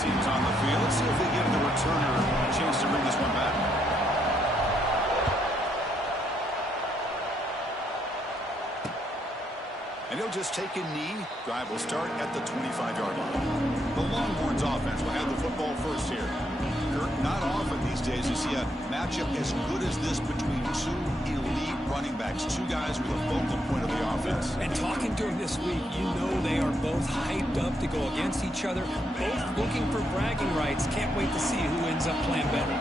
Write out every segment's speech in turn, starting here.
teams on the field. Let's see if they give the returner a chance to bring this one back. And he'll just take a knee. Drive will start at the 25-yard line. The Longhorns offense will have the football first here. Kurt, not often these days you see a matchup as good as this between two elite running backs, two guys who are the focal point of the offense. And talking to him this week, you know they are both hyped up to go against each other, both looking for bragging rights. Can't wait to see who ends up playing better.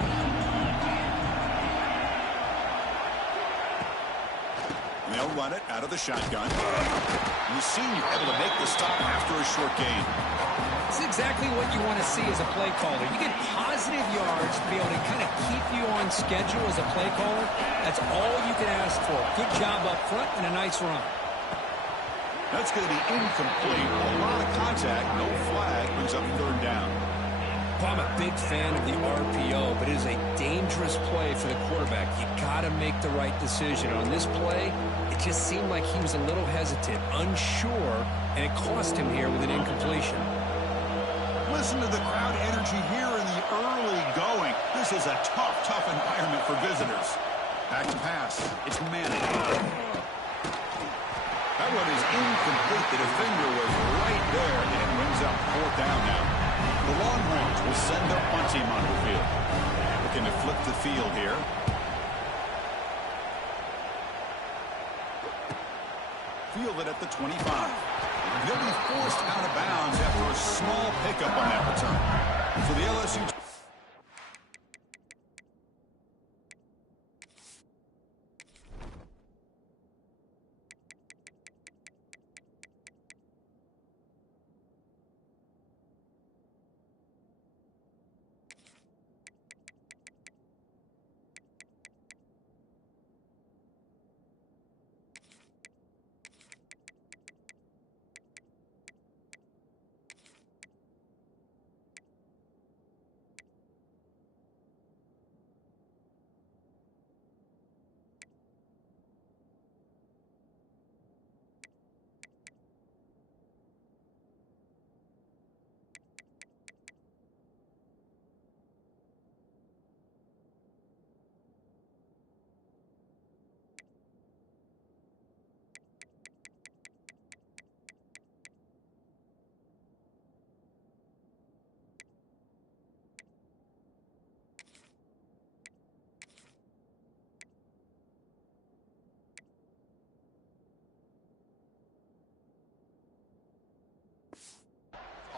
They'll run it out of the shotgun. And the senior able to make the stop after a short gain. This is exactly what you want to see as a play caller. You get positive yards to be able to kind of keep you on schedule as a play caller. That's all you can ask for. Good job up front and a nice run. That's going to be incomplete. A lot of contact, no flag, brings up third down. Well, I'm a big fan of the RPO, but it is a dangerous play for the quarterback. You got to make the right decision. On this play, it just seemed like he was a little hesitant, unsure, and it cost him here with an incompletion. Listen to the crowd energy here in the early going. This is a tough environment for visitors. Back to pass. It's Manning. That one is incomplete. The defender was right there, and it brings up fourth down now. The Longhorns will send their punt team onto the field. Looking to flip the field here. Field it at the 25. They'll be forced out of bounds after a small pickup on that return. So the LSU...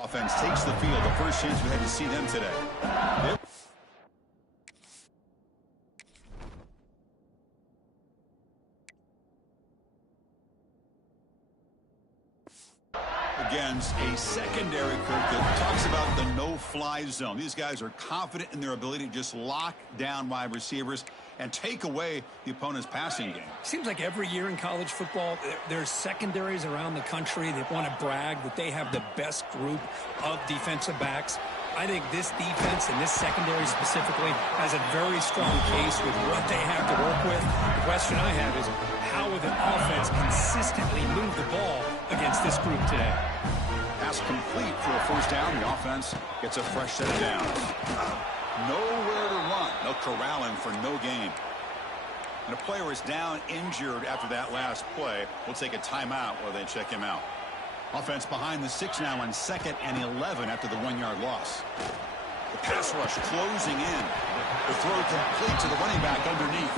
Offense takes the field. The first chance we had to see them today. Against a secondary, Kirk, that talks about the no-fly zone. These guys are confident in their ability to just lock down wide receivers and take away the opponent's passing game. Seems like every year in college football, there's secondaries around the country that want to brag that they have the best group of defensive backs. I think this defense and this secondary specifically has a very strong case with what they have to work with. The question I have is, how will the offense consistently move the ball against this group today? Pass complete for a first down. The offense gets a fresh set of downs. Nowhere to run. They'll corral him for no gain. And a player is down injured after that last play. We'll take a timeout while they check him out. Offense behind the 6 now on 2nd and 11 after the 1-yard loss. The pass rush closing in. The throw complete to the running back underneath.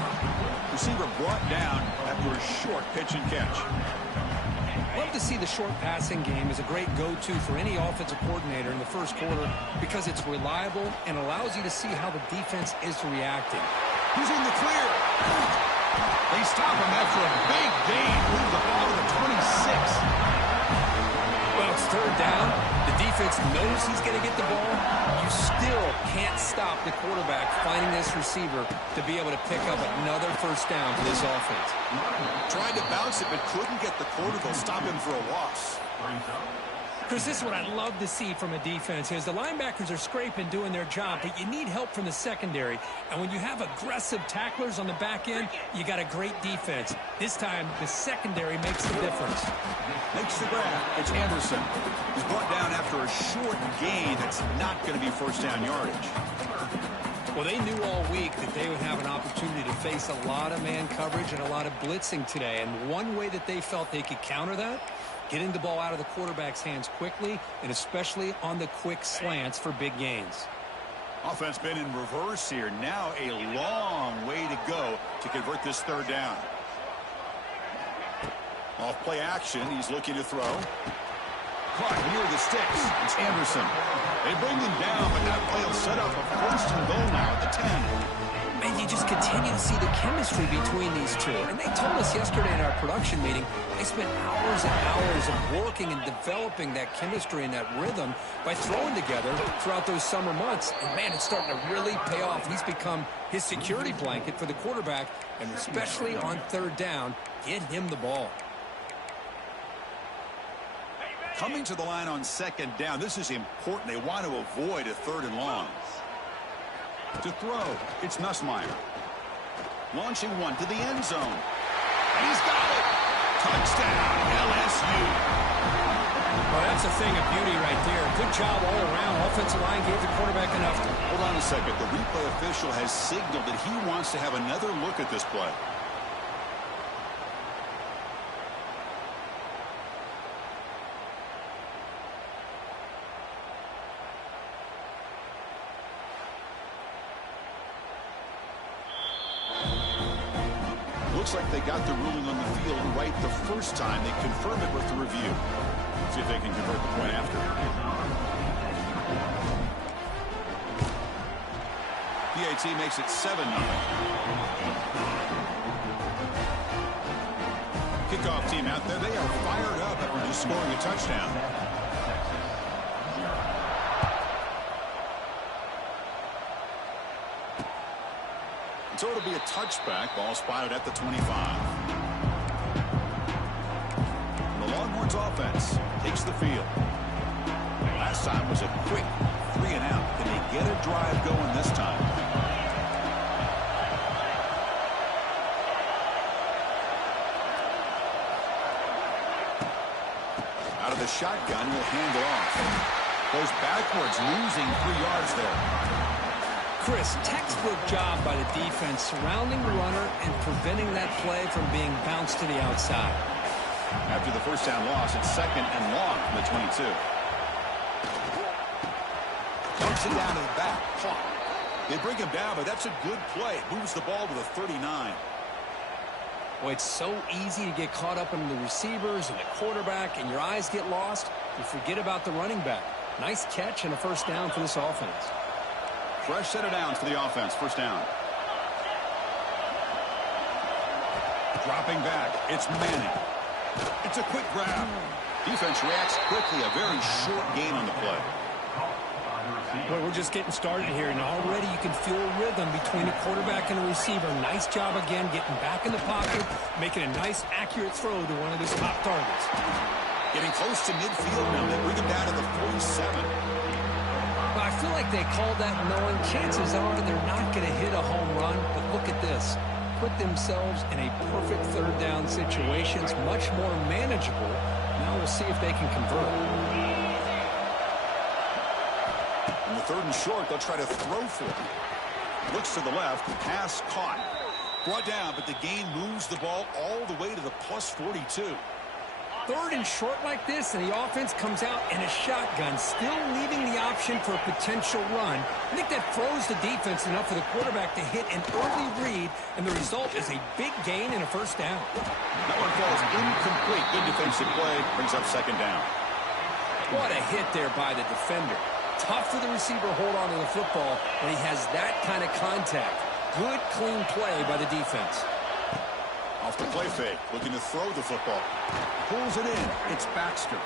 Receiver brought down after a short pitch and catch. Love to see the short passing game as a great go-to for any offensive coordinator in the first quarter because it's reliable and allows you to see how the defense is reacting. He's in the clear. They stop him after a big gain. Move the ball to the 26. Well, it's third down. The defense knows he's going to get the ball. You still can't stop the quarterback finding this receiver to be able to pick up another first down for this offense. Tried to bounce it, but couldn't get the quarter. They'll stop him for a loss. Chris, this is what I love to see from a defense is the linebackers are scraping, doing their job, but you need help from the secondary. And when you have aggressive tacklers on the back end, you got a great defense. This time, the secondary makes the difference. Makes the grab. It's Anderson. He's brought down after a short gain that's not going to be first down yardage. Well, they knew all week that they would have an opportunity to face a lot of man coverage and a lot of blitzing today. And one way that they felt they could counter that, getting the ball out of the quarterback's hands quickly, and especially on the quick slants for big gains. Offense been in reverse here. Now a long way to go to convert this third down. Off play action. He's looking to throw. Caught near the sticks. It's Anderson. They bring him down, but that play will set up a first and goal now at the 10. And you just continue to see the chemistry between these two. And they told us yesterday in our production meeting, they spent hours and hours of working and developing that chemistry and that rhythm by throwing together throughout those summer months. And, man, it's starting to really pay off. He's become his security blanket for the quarterback, and especially on third down, get him the ball. Coming to the line on second down, this is important. They want to avoid a third and long. To throw, it's Nussmeier. Launching one to the end zone. And he's got it. Touchdown, LSU. Well, that's a thing of beauty right there. Good job all around. Offensive line gave the quarterback enough. Hold on a second. The replay official has signaled that he wants to have another look at this play. Looks like they got the ruling on the field right the first time. They confirm it with the review. See if they can convert the point after. PAT makes it 7-0. Kickoff team out there. They are fired up after just scoring a touchdown. So it'll be a touchback. Ball spotted at the 25. The Longhorns offense takes the field. Last time was a quick 3-and-out. Can they get a drive going this time? Out of the shotgun, will hand it off. Goes backwards, losing 3 yards there. Chris, textbook job by the defense surrounding the runner and preventing that play from being bounced to the outside. After the first down loss, it's second and long from the 22. Dumps it down to the back. Caught. They bring him down, but that's a good play. Moves the ball to the 39. Well, it's so easy to get caught up in the receivers and the quarterback, and your eyes get lost. You forget about the running back. Nice catch and a first down for this offense. Fresh set of downs for the offense. First down. Dropping back. It's Manning. It's a quick grab. Defense reacts quickly. A very short gain on the play. Well, we're just getting started here, and already you can feel a rhythm between the quarterback and the receiver. Nice job again getting back in the pocket, making a nice, accurate throw to one of his top targets. Getting close to midfield now. They bring him down to the 47. I feel like they called that knowing chances are they're not going to hit a home run, but look at this. Put themselves in a perfect third down situation. It's much more manageable. Now we'll see if they can convert. In the third and short, they'll try to throw for it. Looks to the left. Pass caught. Brought down, but the gain moves the ball all the way to the plus 42. Third and short like this, and the offense comes out in a shotgun, still leaving the option for a potential run. I think that froze the defense enough for the quarterback to hit an early read, and the result is a big gain and a first down. That one falls incomplete. Good defensive play. Brings up second down. What a hit there by the defender. Tough for the receiver to hold on to the football when he has that kind of contact. Good, clean play by the defense. Off the play fake, looking to throw the football. Pulls it in. It's Baxter.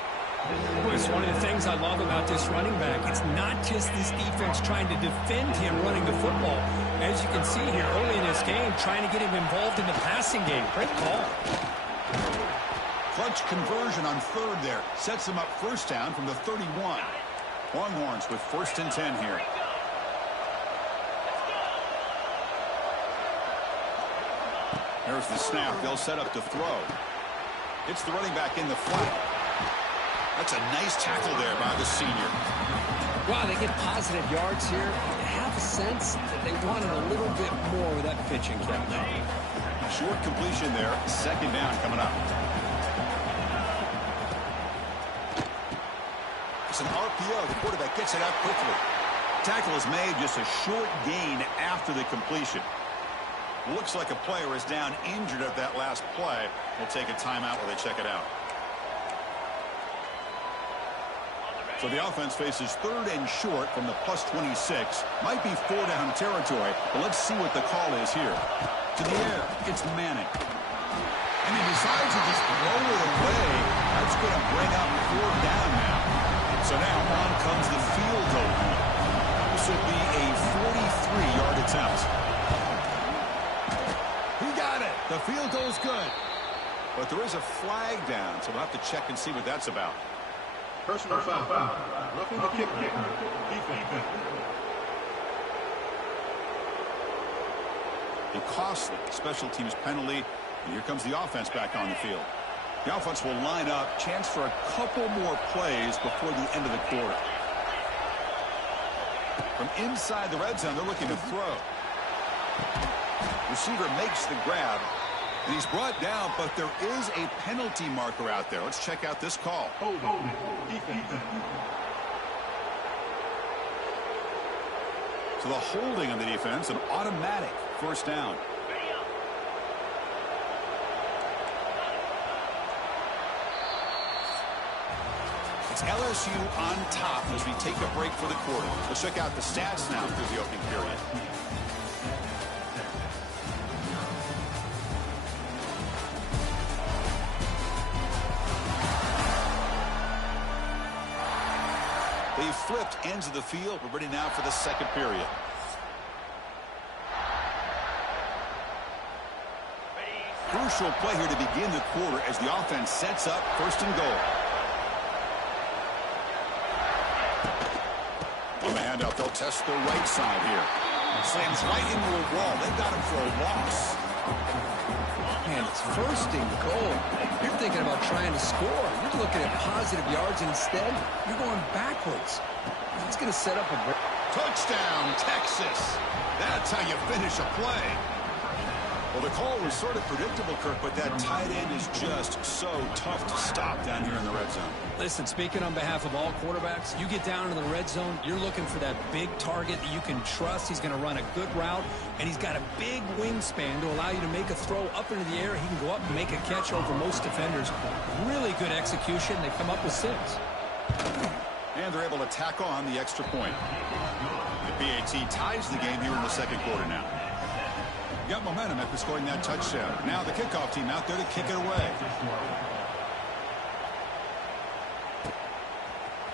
Well, it's one of the things I love about this running back. It's not just this defense trying to defend him running the football. As you can see here early in this game, trying to get him involved in the passing game. Great call. clutch conversion on third there. Sets them up first down from the 31. Longhorns with 1st and 10 here. There's the snap. They'll set up to throw. It's the running back in the flat. That's a nice tackle there by the senior. Wow, they get positive yards here. You have a sense that they wanted a little bit more with that pitching catch. Short completion there. 2nd down coming up. It's an RPO. The quarterback gets it out quickly. Tackle is made, just a short gain after the completion. Looks like a player is down injured at that last play. We'll take a timeout while they check it out. So the offense faces 3rd and short from the +26. Might be 4-down territory, but let's see what the call is here. To the air, it's Manning. And he decides to just throw it away. That's going to bring up 4th down now. So now on comes the field goal. This will be a 43-yard attempt. He got it. The field goal's good. But there is a flag down, so we'll have to check and see what that's about. Personal foul. Roughing the kicker. Defense. A costly special teams penalty. And here comes the offense back on the field. The offense will line up. Chance for a couple more plays before the end of the quarter. From inside the red zone, they're looking to throw. Receiver makes the grab. And he's brought down, but there is a penalty marker out there. Let's check out this call. So the holding on the defense, an automatic 1st down. It's LSU on top as we take a break for the quarter. Let's check out the stats now through the opening period. They flipped ends of the field. We're ready now for the 2nd period. Crucial play here to begin the quarter as the offense sets up 1st and goal. On the handout, they'll test the right side here. Slams right into a wall. They've got him for a loss. Man, it's 1st and goal. You're thinking about trying to score. You're looking at positive yards, and instead, you're going backwards. It's going to set up a break. Touchdown, Texas. That's how you finish a play. Well, the call was sort of predictable, Kirk, but that tight end is just so tough to stop down here in the red zone. Listen, speaking on behalf of all quarterbacks, you get down into the red zone, you're looking for that big target that you can trust. He's going to run a good route, and he's got a big wingspan to allow you to make a throw up into the air. He can go up and make a catch over most defenders. Really good execution. They come up with 6. And they're able to tack on the extra point. The PAT ties the game here in the 2nd quarter now. Got momentum after scoring that touchdown. Now the kickoff team out there to kick it away.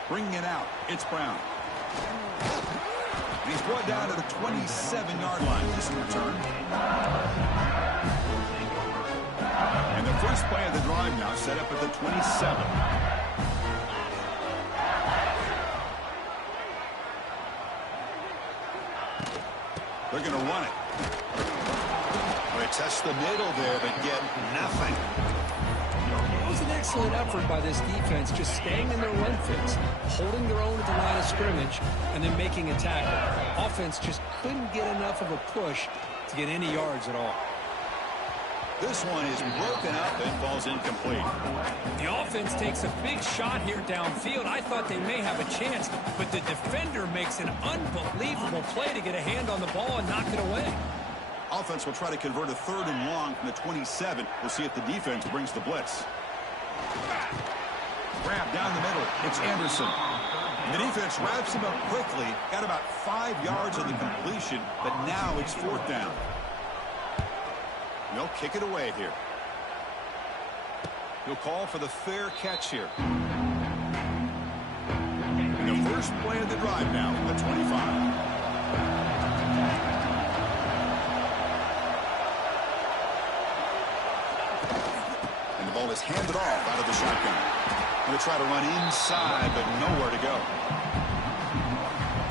Bringing it out, it's Brown. And he's brought down to the 27-yard line. This return. And the first play of the drive now set up at the 27. They're going to run it. They test the middle there, but get nothing. It was an excellent effort by this defense, just staying in their run fits, holding their own at the line of scrimmage, and then making a tackle. Offense just couldn't get enough of a push to get any yards at all. This one is broken up and falls incomplete. The offense takes a big shot here downfield. I thought they may have a chance, but the defender makes an unbelievable play to get a hand on the ball and knock it away. Offense will try to convert a 3rd and long from the 27. We'll see if the defense brings the blitz. Grab down the middle. It's Anderson. And the defense wraps him up quickly. Got about 5 yards on the completion, but now it's 4th down. They'll kick it away here. He'll call for the fair catch here. And the first play of the drive now from the 25. is handed off out of the shotgun. Going to try to run inside, but nowhere to go.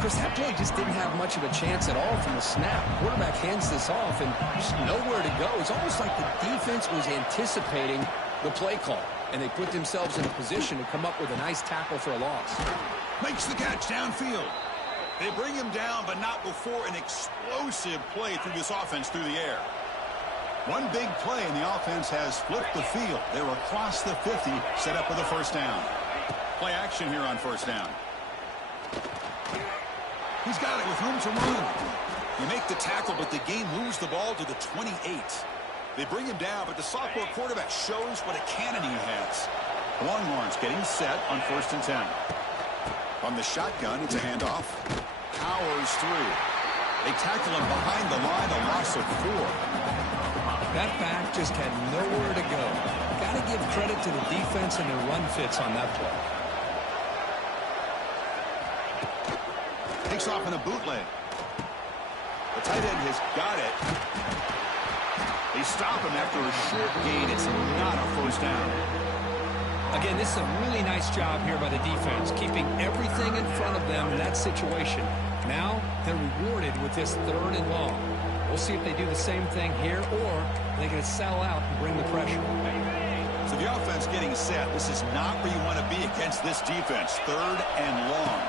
Chris, that play just didn't have much of a chance at all from the snap. Quarterback hands this off and just nowhere to go. It's almost like the defense was anticipating the play call, and they put themselves in a position to come up with a nice tackle for a loss. Makes the catch downfield. They bring him down, but not before an explosive play through this offense through the air. One big play, and the offense has flipped the field. They're across the 50, set up with a first down. Play action here on first down. He's got it with room to run. You make the tackle, but the game moves the ball to the 28. They bring him down, but the sophomore quarterback shows what a cannon he has. Longhorns getting set on 1st and 10. From the shotgun, it's a handoff. Powers through. They tackle him behind the line, a loss of 4. That back just had nowhere to go. Got to give credit to the defense and their run fits on that play. Takes off in a bootleg. The tight end has got it. They stop him after a short gain. It's not a first down. Again, this is a really nice job here by the defense, keeping everything in front of them in that situation. Now they're rewarded with this 3rd and long. We'll see if they do the same thing here, or they're going to sell out and bring the pressure. So the offense getting set. This is not where you want to be against this defense. 3rd and long.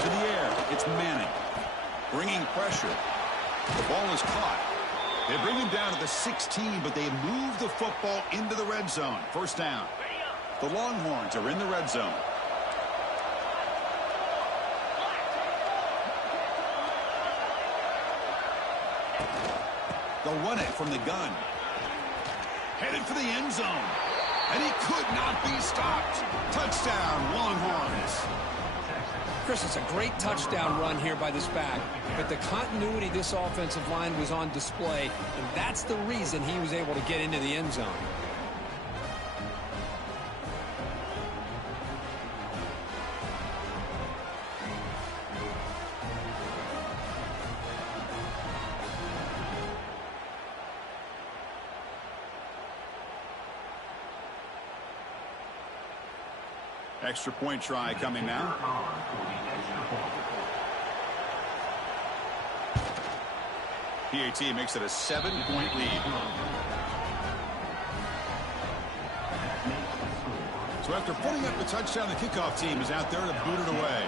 To the air, it's Manning. Bringing pressure. The ball is caught. They bring him down to the 16, but they move the football into the red zone. First down. The Longhorns are in the red zone. They'll run it from the gun. Headed for the end zone. And he could not be stopped. Touchdown, Longhorns. Chris, it's a great touchdown run here by this back, but the continuity of this offensive line was on display, and that's the reason he was able to get into the end zone. Extra point try coming now. PAT makes it a 7-point lead. So after putting up the touchdown, the kickoff team is out there to boot it away.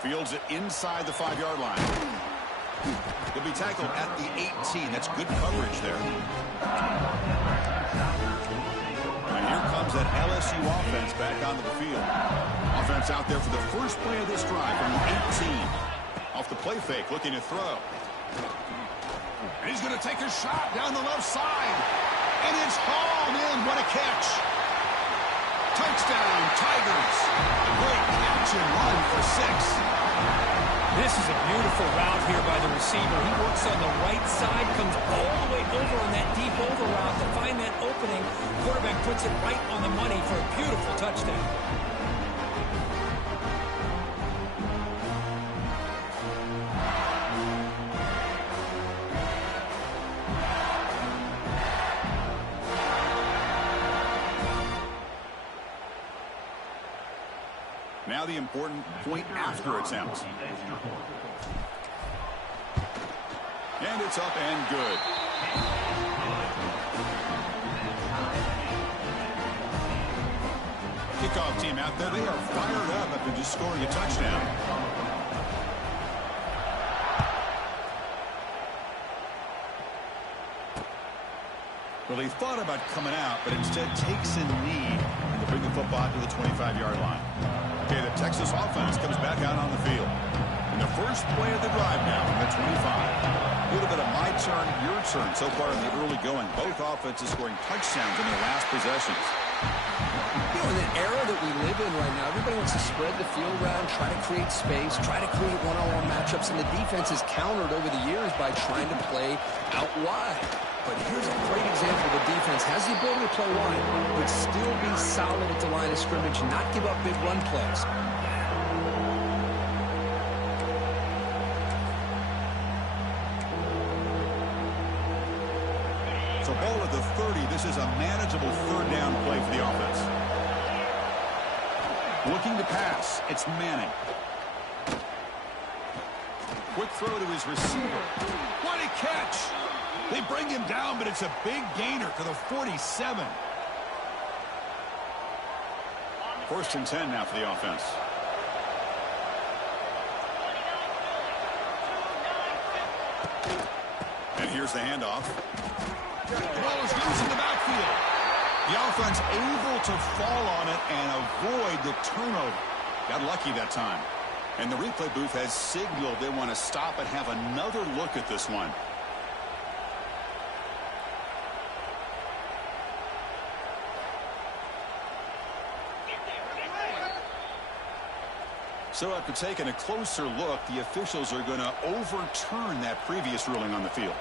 Fields it inside the 5-yard line. He'll be tackled at the 18. That's good coverage there. And here comes that LSU offense back onto the field. Offense out there for the first play of this drive from the 18. Off the play fake, looking to throw. And he's going to take a shot down the left side. And it's hauled in. What a catch. Touchdown, Tigers. A great catch and run for 6. This is a beautiful route here by the receiver. He works on the right side, comes all the way over on that deep over route to find that opening. Quarterback puts it right on the money for a beautiful touchdown. Now the important point after attempt. And it's up and good. Kickoff team out there, they are fired up after just scoring a touchdown. Well, he thought about coming out, but instead takes a knee to bring the football to the 25-yard line. Okay, the Texas offense comes back out on the field. In the first play of the drive now from the 25. A little bit of my turn, your turn so far in the early going. Both offenses scoring touchdowns in their last possessions. You know, in the era that we live in right now, everybody wants to spread the field around, try to create space, try to create one-on-one matchups, and the defense has countered over the years by trying to play out wide. But here's a great example. The defense has the ability to play wide, but still be solid at the line of scrimmage, not give up big run plays. ball at the 30. This is a manageable third down play for the offense. Looking to pass. It's Manning. Quick throw to his receiver. What a catch! They bring him down, but it's a big gainer to the 47. 1st and 10 now for the offense. And here's the handoff. The ball is loose in the backfield. The offense able to fall on it and avoid the turnover. Got lucky that time. And the replay booth has signaled they want to stop and have another look at this one. So after taking a closer look, the officials are going to overturn that previous ruling on the field.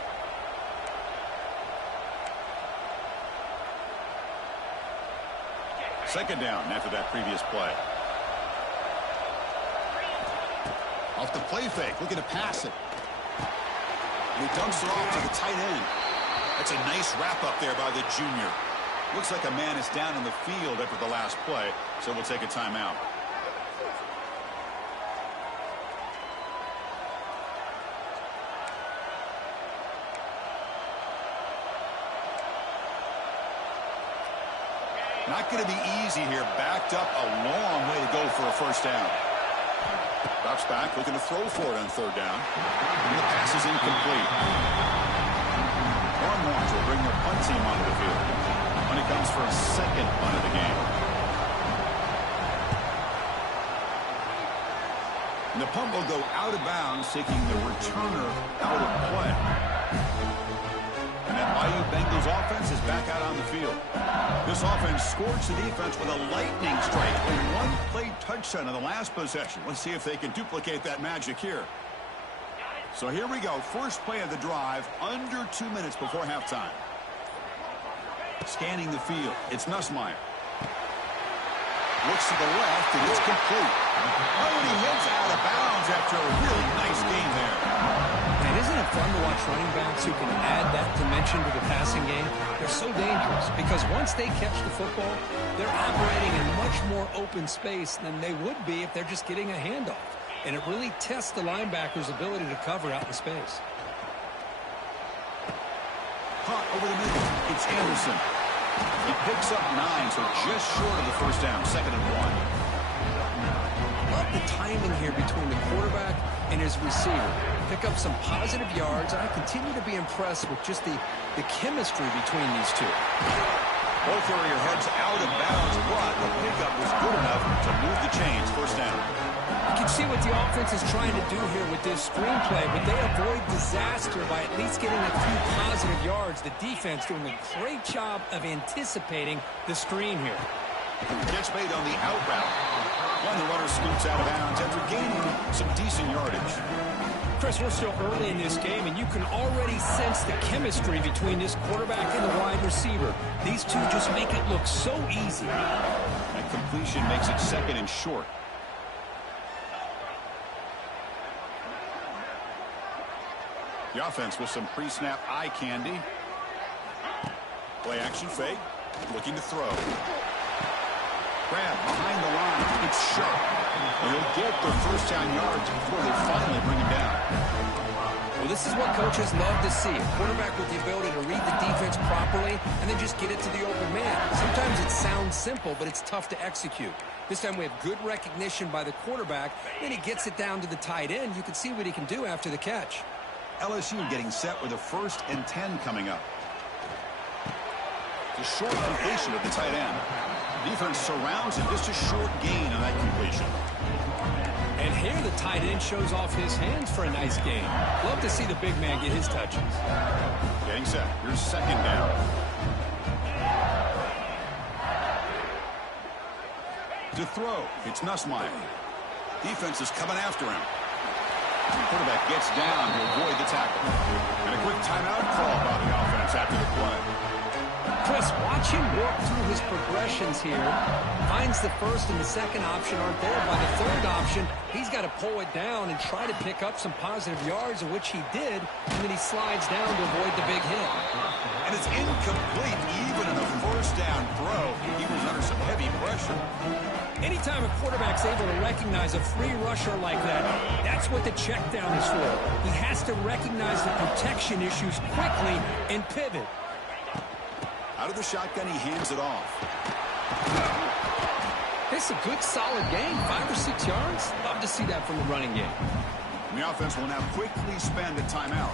Second down after that previous play. Off the play fake, looking to pass it. And he dumps it off to the tight end. That's a nice wrap up there by the junior. Looks like a man is down on the field after the last play, so we'll take a timeout. Not going to be easy here. Backed up a long way to go for a first down. Drops back, looking to throw for it on third down. And the pass is incomplete. Hornwatch will bring their punt team onto the field when it comes for a second punt of the game. And the punt will go out of bounds, taking the returner out of play. And that Bayou Bengals offense is back out on the field. This offense scorched the defense with a lightning strike, a one-play touchdown on the last possession. Let's see if they can duplicate that magic here. So here we go. First play of the drive, under 2 minutes before halftime. Scanning the field. It's Nussmeier. Looks to the left, and it's complete. Oh, and he heads out of bounds after a really nice game there. And isn't it fun to watch running backs who can add that dimension to the passing game? They're so dangerous because once they catch the football, they're operating in much more open space than they would be if they're just getting a handoff. And it really tests the linebacker's ability to cover out in space. Caught over the middle. It's Anderson. He picks up 9, so just short of the first down, 2nd and 1. Love the timing here between the quarterback and his receiver. Pick up some positive yards. I continue to be impressed with just the chemistry between these two. Both area heads out of bounds, but the pickup was good enough to move the chains. First down. You can see what the offense is trying to do here with this screenplay, but they avoid disaster by at least getting a few positive yards. The defense doing a great job of anticipating the screen here. Gets made on the out route. When the runner scoots out of bounds after gaining some decent yardage. Chris, we're still early in this game, and you can already sense the chemistry between this quarterback and the wide receiver. These two just make it look so easy. That completion makes it 2nd and short. The offense with some pre-snap eye candy. Play action fake. Looking to throw. Grab behind the line. It's sharp. And he'll get the first down yards before they finally bring him down. Well, this is what coaches love to see. A quarterback with the ability to read the defense properly and then just get it to the open man. Sometimes it sounds simple, but it's tough to execute. This time we have good recognition by the quarterback. Then he gets it down to the tight end. You can see what he can do after the catch. LSU getting set with a 1st and 10 coming up. The short completion of the tight end. Defense surrounds him. Just a short gain on that completion. And here the tight end shows off his hands for a nice gain. Love to see the big man get his touches. Getting set. Here's 2nd down. To throw. It's Nussmeier. Defense is coming after him. The quarterback gets down to avoid the tackle. And a quick timeout call by the offense after the play. Chris, watch him work through his progressions here. Finds the first and the second option aren't there. By the third option, he's got to pull it down and try to pick up some positive yards, of which he did, and then he slides down to avoid the big hit. And it's incomplete even in a first down throw. He was under some heavy pressure. Anytime a quarterback's able to recognize a free rusher like that, that's what the check down is for. He has to recognize the protection issues quickly and pivot. Out of the shotgun, he hands it off. It's a good, solid game. 5 or 6 yards. Love to see that from the running game. And the offense will now quickly spend a timeout.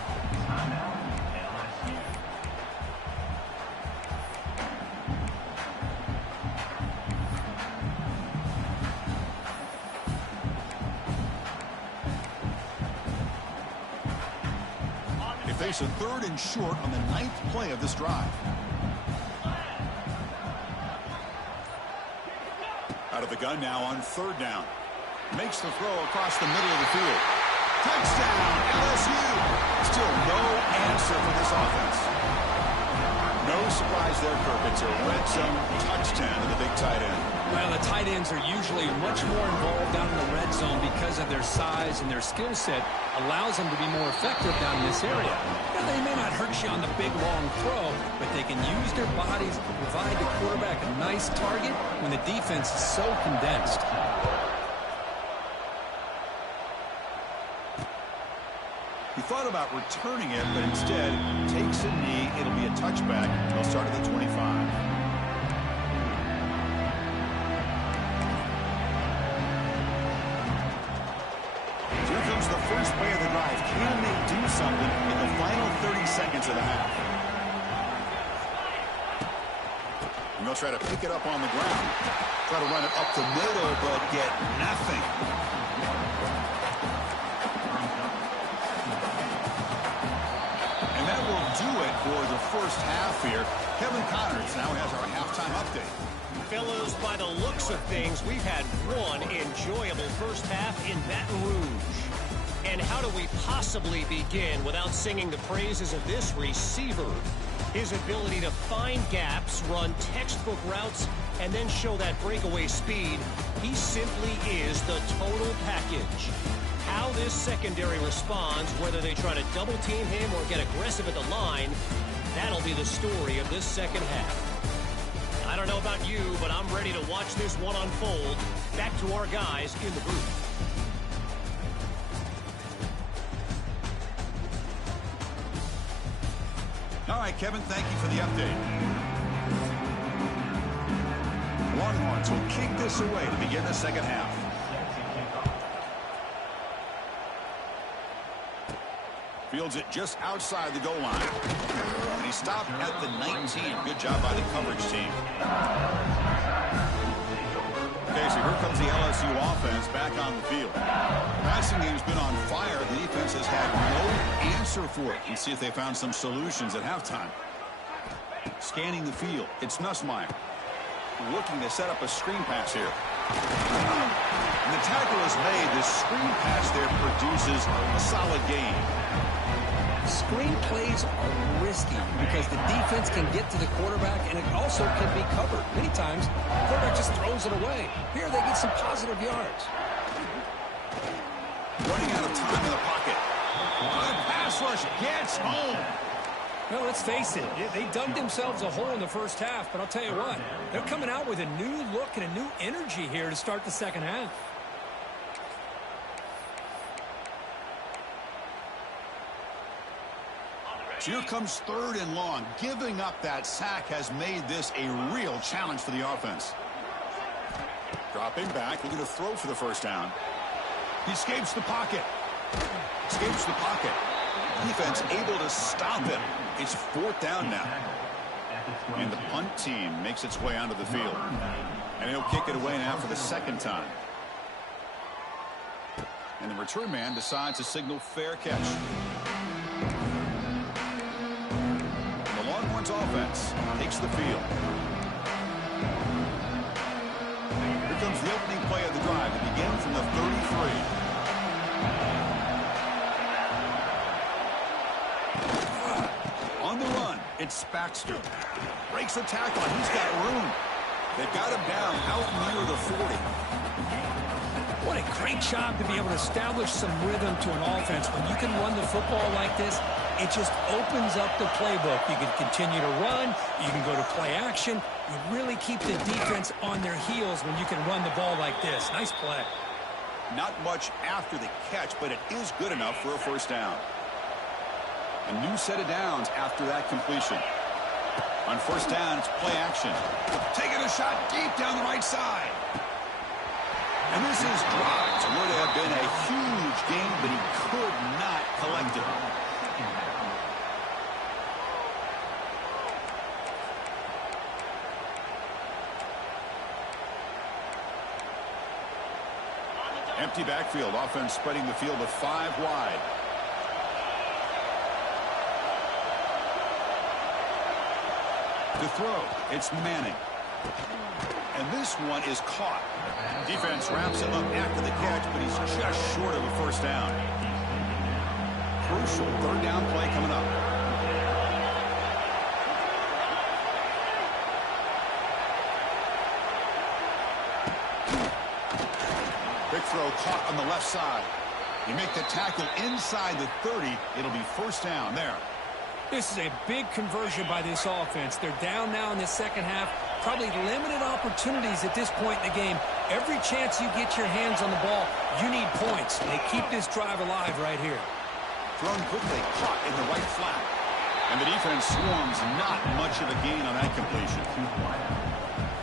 They face a 3rd and short on the 9th play of this drive. Out of the gun now on 3rd down. Makes the throw across the middle of the field. Touchdown, LSU. Still no answer for this offense. No surprise there, Kirk. It's a red zone touchdown to the big tight end. Well, the tight ends are usually much more involved down in the red zone because of their size and their skill set allows them to be more effective down in this area. Now, they may not hurt you on the big, long throw, but they can use their bodies to provide the quarterback a nice target when the defense is so condensed. He thought about returning it, but instead takes a knee. It'll be a touchback. They'll start at the 25. Here comes the first play of the drive. Can they do something in the final 30 seconds of the half? And they'll try to pick it up on the ground. Try to run it up the middle, but get nothing. And that will do it for the first half here. Kevin Connors now has our halftime update. Fellows, by the looks of things, we've had one enjoyable first half in Baton Rouge. And how do we possibly begin without singing the praises of this receiver? His ability to find gaps, run textbook routes, and then show that breakaway speed. He simply is the total package. How this secondary responds, whether they try to double team him or get aggressive at the line, that'll be the story of this second half. I don't know about you, but I'm ready to watch this one unfold. Back to our guys in the booth. All right, Kevin, thank you for the update. Longhorns will kick this away to begin the second half. Fields it just outside the goal line. And he stopped at the 19. Good job by the coverage team. Okay, so here comes the LSU offense back on the field. Passing game's been on fire. The defense has had no answer for it. Let's see if they found some solutions at halftime. Scanning the field. It's Nussmeier. Looking to set up a screen pass here. And the tackle is made. The screen pass there produces a solid gain. Screen plays are risky because the defense can get to the quarterback and it also can be covered. Many times, the quarterback just throws it away. Here they get some positive yards. Running out of time in the pocket. The pass rush gets home. Well, let's face it, they dug themselves a hole in the first half, but I'll tell you what, they're coming out with a new look and a new energy here to start the second half. So here comes 3rd and long. Giving up that sack has made this a real challenge for the offense. Dropping back, looking to throw for the first down. He escapes the pocket. Escapes the pocket. Defense able to stop him. It's 4th down now. And the punt team makes its way onto the field. And he'll kick it away now for the second time. And the return man decides to signal fair catch. Longhorns offense takes the field. Here comes the opening play of the drive. It begins from the 33. On the run, It's Baxter. Breaks the tackle. He's got room. They've got him down out near the 40. What a great job to be able to establish some rhythm to an offense. When you can run the football like this, it just opens up the playbook. You can continue to run. You can go to play action. You really keep the defense on their heels when you can run the ball like this. Nice play. Not much after the catch, but it is good enough for a first down. A new set of downs after that completion. On first down, it's play action. Taking a shot deep down the right side. And this is dropped. Would have been a huge gain, but he could not collect it. Empty backfield. Offense spreading the field with 5 wide. To throw, it's Manning. And this one is caught. Defense wraps him up after the catch, but he's just short of a first down. Crucial third down play coming up. Quick throw caught on the left side. You make the tackle inside the 30. It'll be first down there. This is a big conversion by this offense. They're down now in the second half. Probably limited opportunities at this point in the game. Every chance you get your hands on the ball, you need points. They keep this drive alive right here. Thrown quickly, caught in the right flat. And the defense swarms. Not much of a gain on that completion.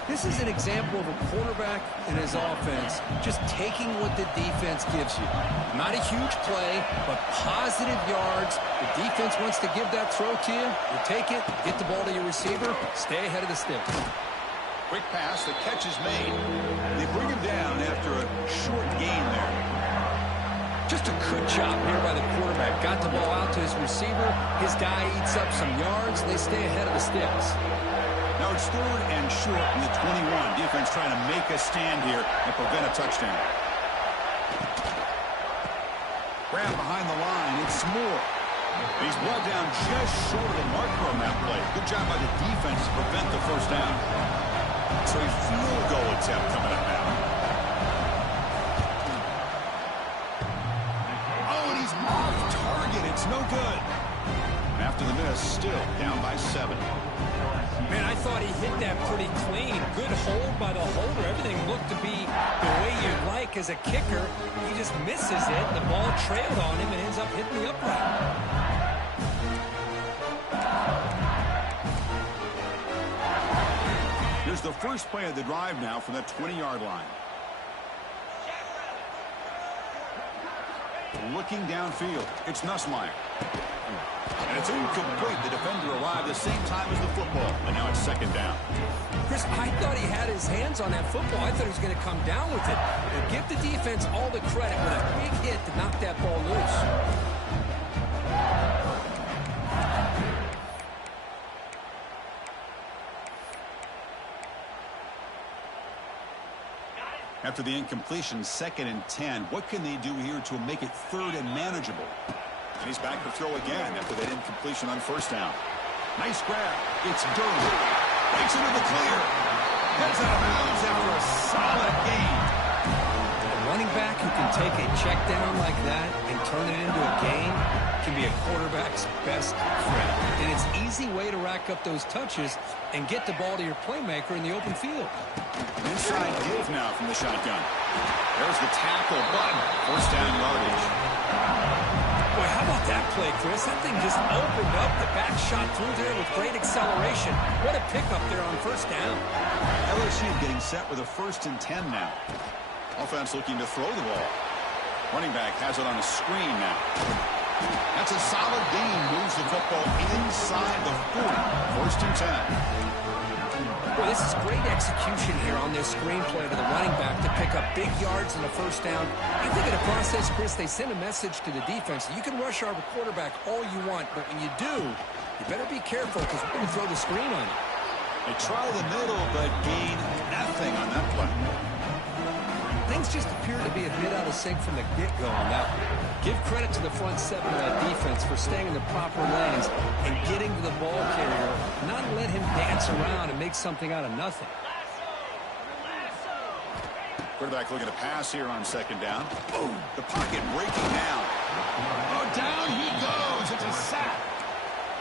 This is an example of a quarterback and his offense just taking what the defense gives you. Not a huge play, but positive yards. The defense wants to give that throw to you. You take it, get the ball to your receiver, stay ahead of the sticks. Quick pass, the catch is made. They bring him down after a short gain there. Just a good job here by the quarterback. Got the ball out to his receiver. His guy eats up some yards. They stay ahead of the sticks. Now it's third and short in the 21. Defense trying to make a stand here and prevent a touchdown. Grab behind the line. It's Moore. He's brought down just short of the marker on that play. Good job by the defense to prevent the first down. So a field goal attempt coming up now. Oh, and he's off target. It's no good. And after the miss, still down by 7. Man, I thought he hit that pretty clean. Good hold by the holder. Everything looked to be the way you'd like as a kicker. He just misses it. The ball trailed on him and ends up hitting the upright. Here's the first play of the drive now from that 20-yard line. Looking downfield, it's Nussmeier. And it's incomplete. The defender arrived at the same time as the football, and now it's second down. Chris, I thought he had his hands on that football. I thought he was going to come down with it. And give the defense all the credit with a big hit to knock that ball loose. After the incompletion, 2nd and 10. What can they do here to make it third and manageable? And he's back to throw again after that incompletion on first down. Nice grab. It's Durham. Breaks into the clear. Heads out of bounds after a solid gain. A running back who can take a check down like that and turn it into a gain can be a quarterback's best friend. And it's an easy way to rack up those touches and get the ball to your playmaker in the open field. Inside give now from the shotgun. There's the tackle, but first down yardage. Boy, how about that play, Chris? That thing just opened up. The back shot through there with great acceleration. What a pickup there on first down. LSU getting set with a 1st and 10 now. Offense looking to throw the ball. Running back has it on a screen now. That's a solid gain. Moves the football inside the 40. 1st and 10. Boy, this is great execution here on this screenplay to the running back to pick up big yards and a first down. I think in the process, Chris, they send a message to the defense. You can rush our quarterback all you want, but when you do, you better be careful because we're going to throw the screen on you. They try the middle, but gain nothing on that play. I things just appear to be a bit out of sync from the get-go on that one. Give credit to the front seven of that defense for staying in the proper lanes and getting to the ball carrier, not let him dance around and make something out of nothing. Quarterback looking to pass here on second down. Boom. The pocket breaking down. Oh, down he goes. It's a sack.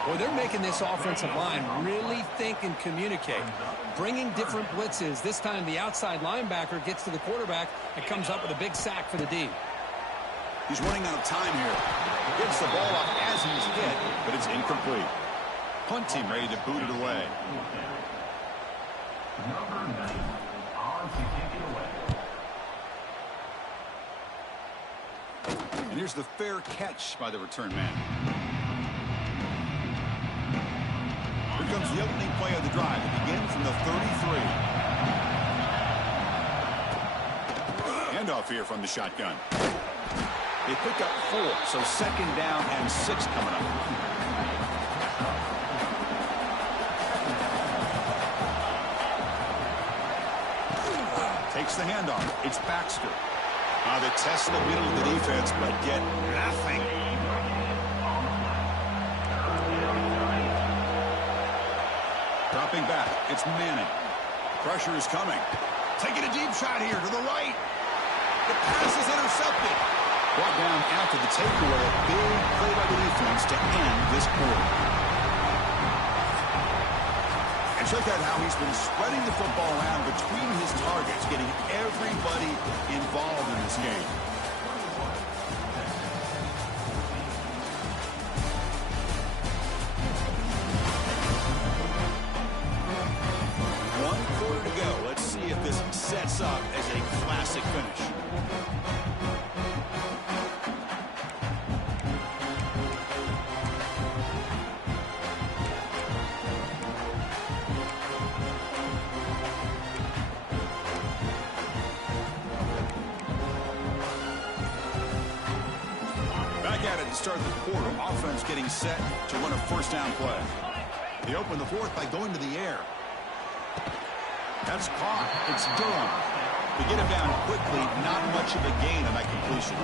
Boy, they're making this offensive line really think and communicate. Bringing different blitzes. This time the outside linebacker gets to the quarterback and comes up with a big sack for the D. He's running out of time here. Gets the ball up as he's hit, but it's incomplete. Punt team ready to boot it away. Number 9 on to kick it away. And here's the fair catch by the return man. Here comes the opening play of the drive. It begins from the 33. Handoff here from the shotgun. They pick up 4, so second down and 6 coming up. Takes the handoff. It's Baxter. They test the middle of the defense, but get nothing. Dropping back. It's Manning. Pressure is coming. Taking a deep shot here to the right. The pass is intercepted. Brought down after the takeaway. A big play by the defense to end this quarter. And check out how he's been spreading the football around between his targets, getting everybody involved in this game. One quarter to go. Let's see if this sets up as a classic finish. To start the quarter, offense getting set to run a first down play. They open the fourth by going to the air. That's caught. It's Durham. They get him down quickly. Not much of a gain on that completion.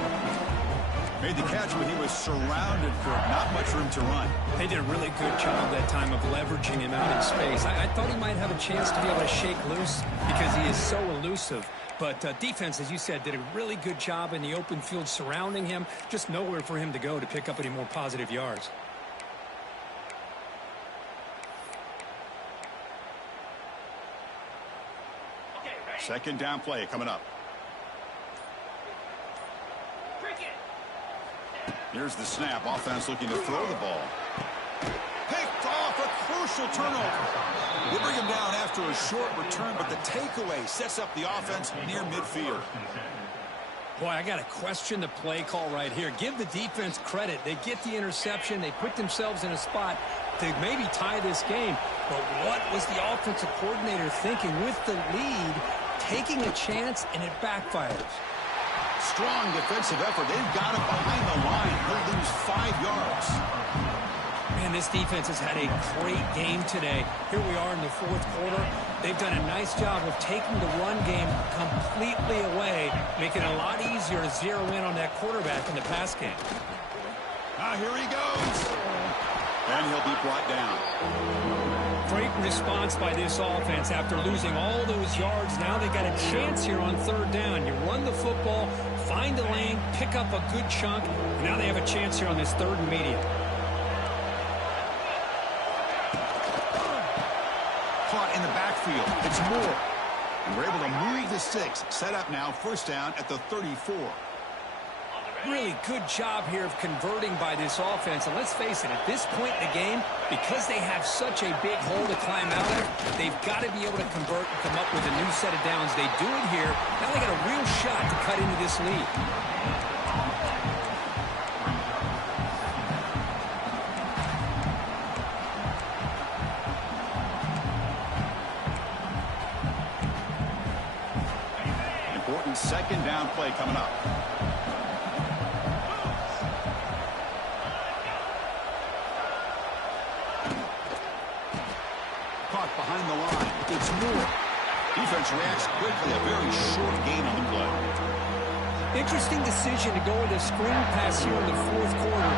Made the catch, but he was surrounded for not much room to run. They did a really good job that time of leveraging him out in space. I thought he might have a chance to be able to shake loose because he is so elusive. But defense, as you said, did a really good job in the open field surrounding him. Just nowhere for him to go to pick up any more positive yards. Second down play coming up. Here's the snap. Offense looking to throw the ball. Picked off, a crucial turnover. They bring him down after a short return, but the takeaway sets up the offense near midfield. Boy, I got to question the play call right here. Give the defense credit. They get the interception. They put themselves in a spot to maybe tie this game. But what was the offensive coordinator thinking with the lead, taking a chance, and it backfires? Strong defensive effort. They've got him behind the line. He'll lose 5 yards. Man, this defense has had a great game today. Here we are in the fourth quarter. They've done a nice job of taking the run game completely away, making it a lot easier to zero in on that quarterback in the pass game. Here he goes. And he'll be brought down. Great response by this offense after losing all those yards. Now they got a chance here on third down. You run the football, find the lane, pick up a good chunk. Now they have a chance here on this third and medium. Caught in the backfield. It's Moore. And we're able to move the sticks. Set up now, first down at the 34. Really good job here of converting by this offense. And let's face it, at this point in the game, because they have such a big hole to climb out of, they've got to be able to convert and come up with a new set of downs. They do it here. Now they got a real shot to cut into this lead. Important second down play coming up. Behind the line. It's Moore. Defense defense reacts quickly. A very short gain on the play. Interesting decision to go with a screen pass here in the fourth quarter,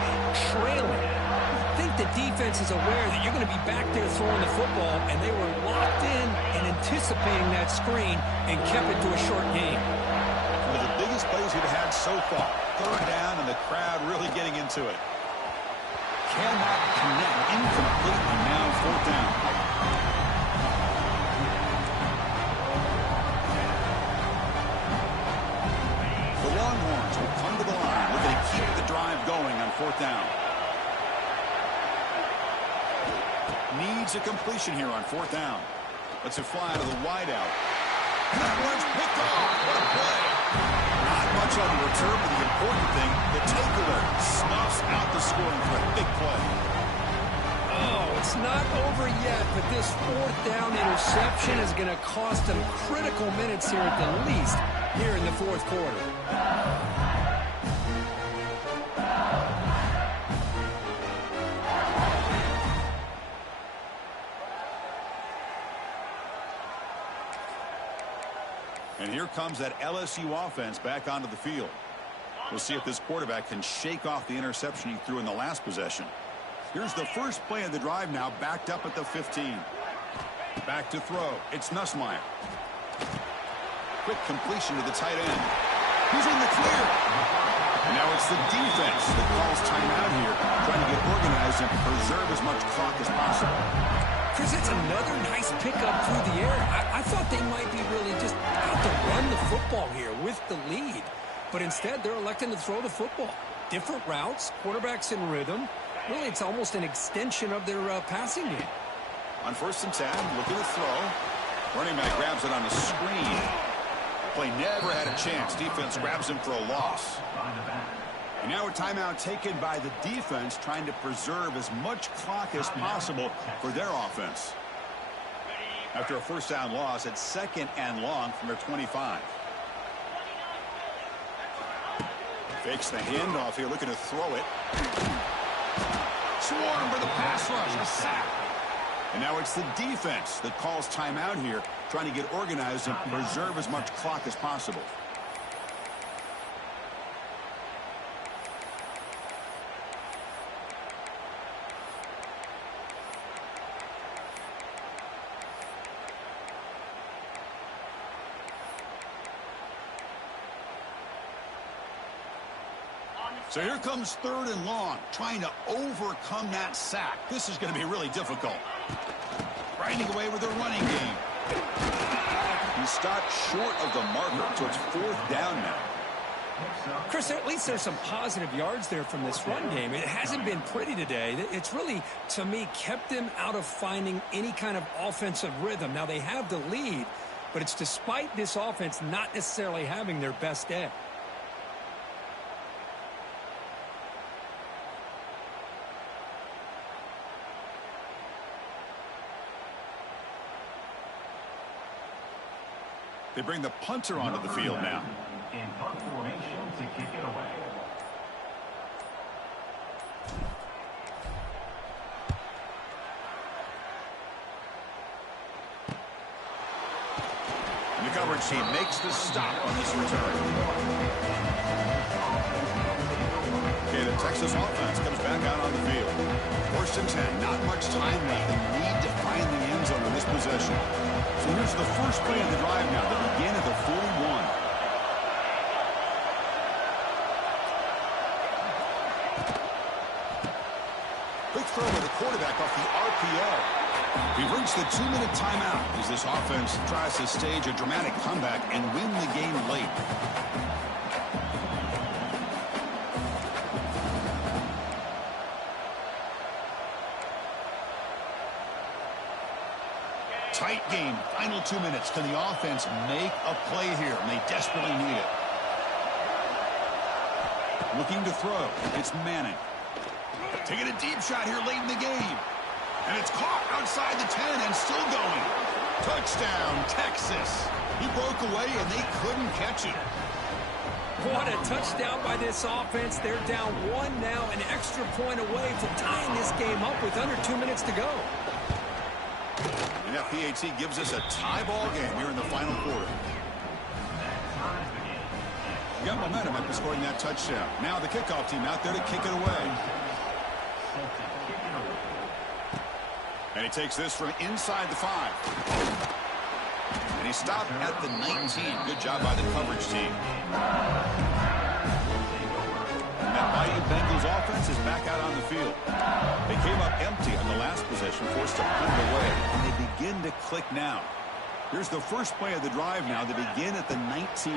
trailing. I think the defense is aware that you're going to be back there throwing the football, and they were locked in and anticipating that screen and kept it to a short gain. One of the biggest plays we've had so far. Third down, and the crowd really getting into it. Cannot connect. Incomplete, and now fourth down. The Longhorns will come to the line, looking to keep the drive going on fourth down. Needs a completion here on fourth down. Lets it fly to the wideout. That one's picked off. What a play. Not much on the return, but the important thing, the takeaway snuffs out the scoring threat. Big play. Oh, it's not over yet, but this fourth down interception is going to cost them critical minutes here at the least here in the fourth quarter. And here comes that LSU offense back onto the field. We'll see if this quarterback can shake off the interception he threw in the last possession. Here's the first play of the drive now, backed up at the 15. Back to throw. It's Nussmeier. Quick completion to the tight end. He's in the clear. And now it's the defense that calls timeout here, trying to get organized and preserve as much clock as possible. Chris, it's another nice pickup through the air. I thought they might be really just out to run the football here with the lead. But instead, they're electing to throw the football. Different routes, quarterbacks in rhythm. Really, it's almost an extension of their passing game. On 1st and 10, look at the throw. Running back grabs it on the screen. Play never had a chance. Defense grabs him for a loss. And now a timeout taken by the defense, trying to preserve as much clock as possible for their offense. After a first down loss, it's 2nd and long from their 25. Fakes the handoff here, looking to throw it. Swarm for the pass rush, a sack. And now it's the defense that calls timeout here, trying to get organized and preserve as much clock as possible. So here comes 3rd and long, trying to overcome that sack. This is going to be really difficult. Grinding away with a running game. He stopped short of the marker, so it's 4th down now. Chris, at least there's some positive yards there from this run game. It hasn't been pretty today. It's really, to me, kept them out of finding any kind of offensive rhythm. Now, they have the lead, but it's despite this offense not necessarily having their best day. They bring the punter onto the field now. In punt formation to kick it away. And the coverage team makes the stop on this return. Okay, the Texas offense comes back out on the field. 1st and 10, not much time left. They need to find the end zone on this possession. So here's the first play of the drive now that began at the 41. Quick throw by the quarterback off the RPO. We've reached the 2-minute timeout as this offense tries to stage a dramatic comeback and win the game late. Tight game, final 2 minutes. Can the offense make a play here? And they desperately need it. Looking to throw. It's Manning. Taking a deep shot here late in the game. And it's caught outside the 10 and still going. Touchdown, Texas. He broke away and they couldn't catch it. What a touchdown by this offense. They're down 1 now, an extra point away from tying this game up with under 2 minutes to go. And And that PAT gives us a tie ball game here in the final quarter. You got momentum after scoring that touchdown. Now the kickoff team out there to kick it away. And he takes this from inside the 5. And he stopped at the 19. Good job by the coverage team. And that mighty Bengals offense is back out on the field. They came up empty on the last possession, forced to pull it away. And they begin to click now. Here's the first play of the drive now. They begin at the 19.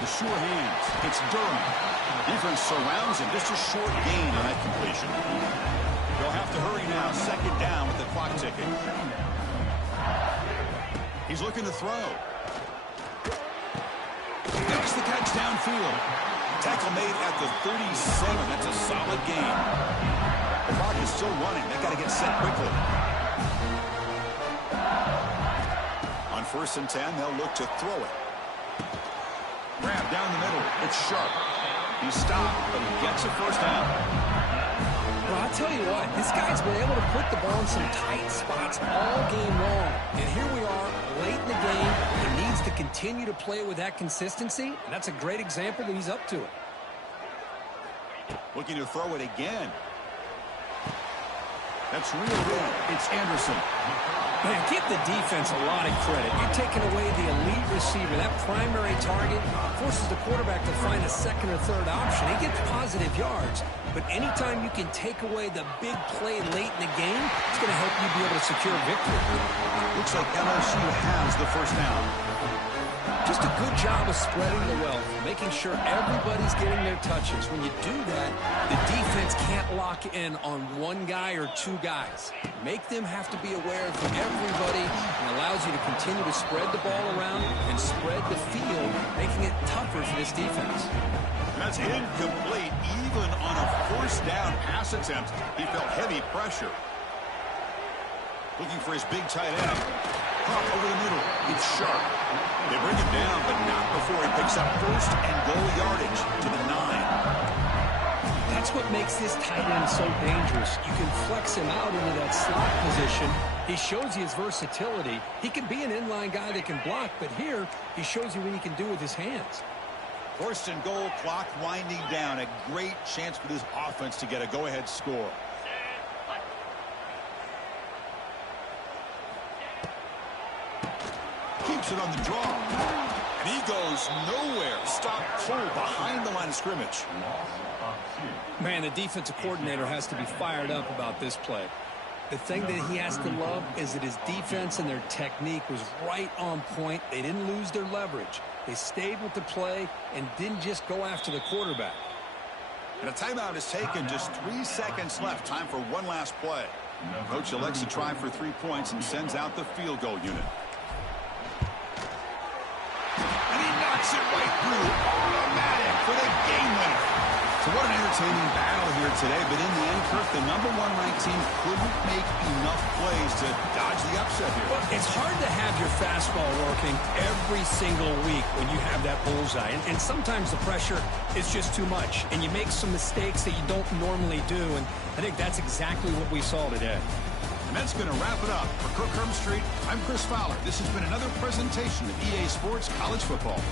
The sure hands. It's Durham. Defense surrounds him. Just a short gain on that completion. They'll have to hurry now. Second down with the clock ticking. He's looking to throw. Makes the catch downfield. Tackle made at the 37. That's a solid gain. The clock is still running. They got to get set quickly. On 1st and 10, they'll look to throw it. Grab down the middle. It's Sharp. He's stopped, but he gets a first down. Well, I'll tell you what, this guy's been able to put the ball in some tight spots all game long. And here we are, late in the game. He needs to continue to play with that consistency. And that's a great example that he's up to it. Looking to throw it again. That's real good. It's Anderson. Man, give the defense a lot of credit. You're taking away the elite receiver, that primary target, forces the quarterback to find a second or third option. He gets positive yards, but anytime you can take away the big play late in the game, it's going to help you be able to secure victory. Looks like LSU has the first down. Just a good job of spreading the wealth, making sure everybody's getting their touches. When you do that, the defense can't lock in on one guy or two guys. Make them have to be aware of everybody, and allows you to continue to spread the ball around and spread the field, making it tougher for this defense. That's incomplete. Even on a 1st down pass attempt, he felt heavy pressure. Looking for his big tight end. Pop over the middle. It's Sharp. They bring him down, but not before he picks up 1st and goal yardage to the 9. That's what makes this tight end so dangerous. You can flex him out into that slot position. He shows you his versatility. He can be an inline guy that can block, but here he shows you what he can do with his hands. 1st and goal, clock winding down. A great chance for this offense to get a go-ahead score. Keeps it on the draw. And he goes nowhere. Stop pull behind the line of scrimmage. Man, the defensive coordinator has to be fired up about this play. The thing that he has to love is that his defense and their technique was right on point. They didn't lose their leverage. They stayed with the play and didn't just go after the quarterback. And a timeout is taken. Just 3 seconds left. Time for one last play. Coach elects to try for 3 points and sends out the field goal unit. And he knocks it right through. Automatic for the game winner. So what an entertaining battle here today. But in the end, Kirk, the #1 ranked team couldn't make enough plays to dodge the upset here. Well, it's hard to have your fastball working every single week when you have that bullseye. And sometimes the pressure is just too much. And you make some mistakes that you don't normally do. And I think that's exactly what we saw today. And that's going to wrap it up. For Kirk Herbstreit, I'm Chris Fowler. This has been another presentation of EA Sports College Football.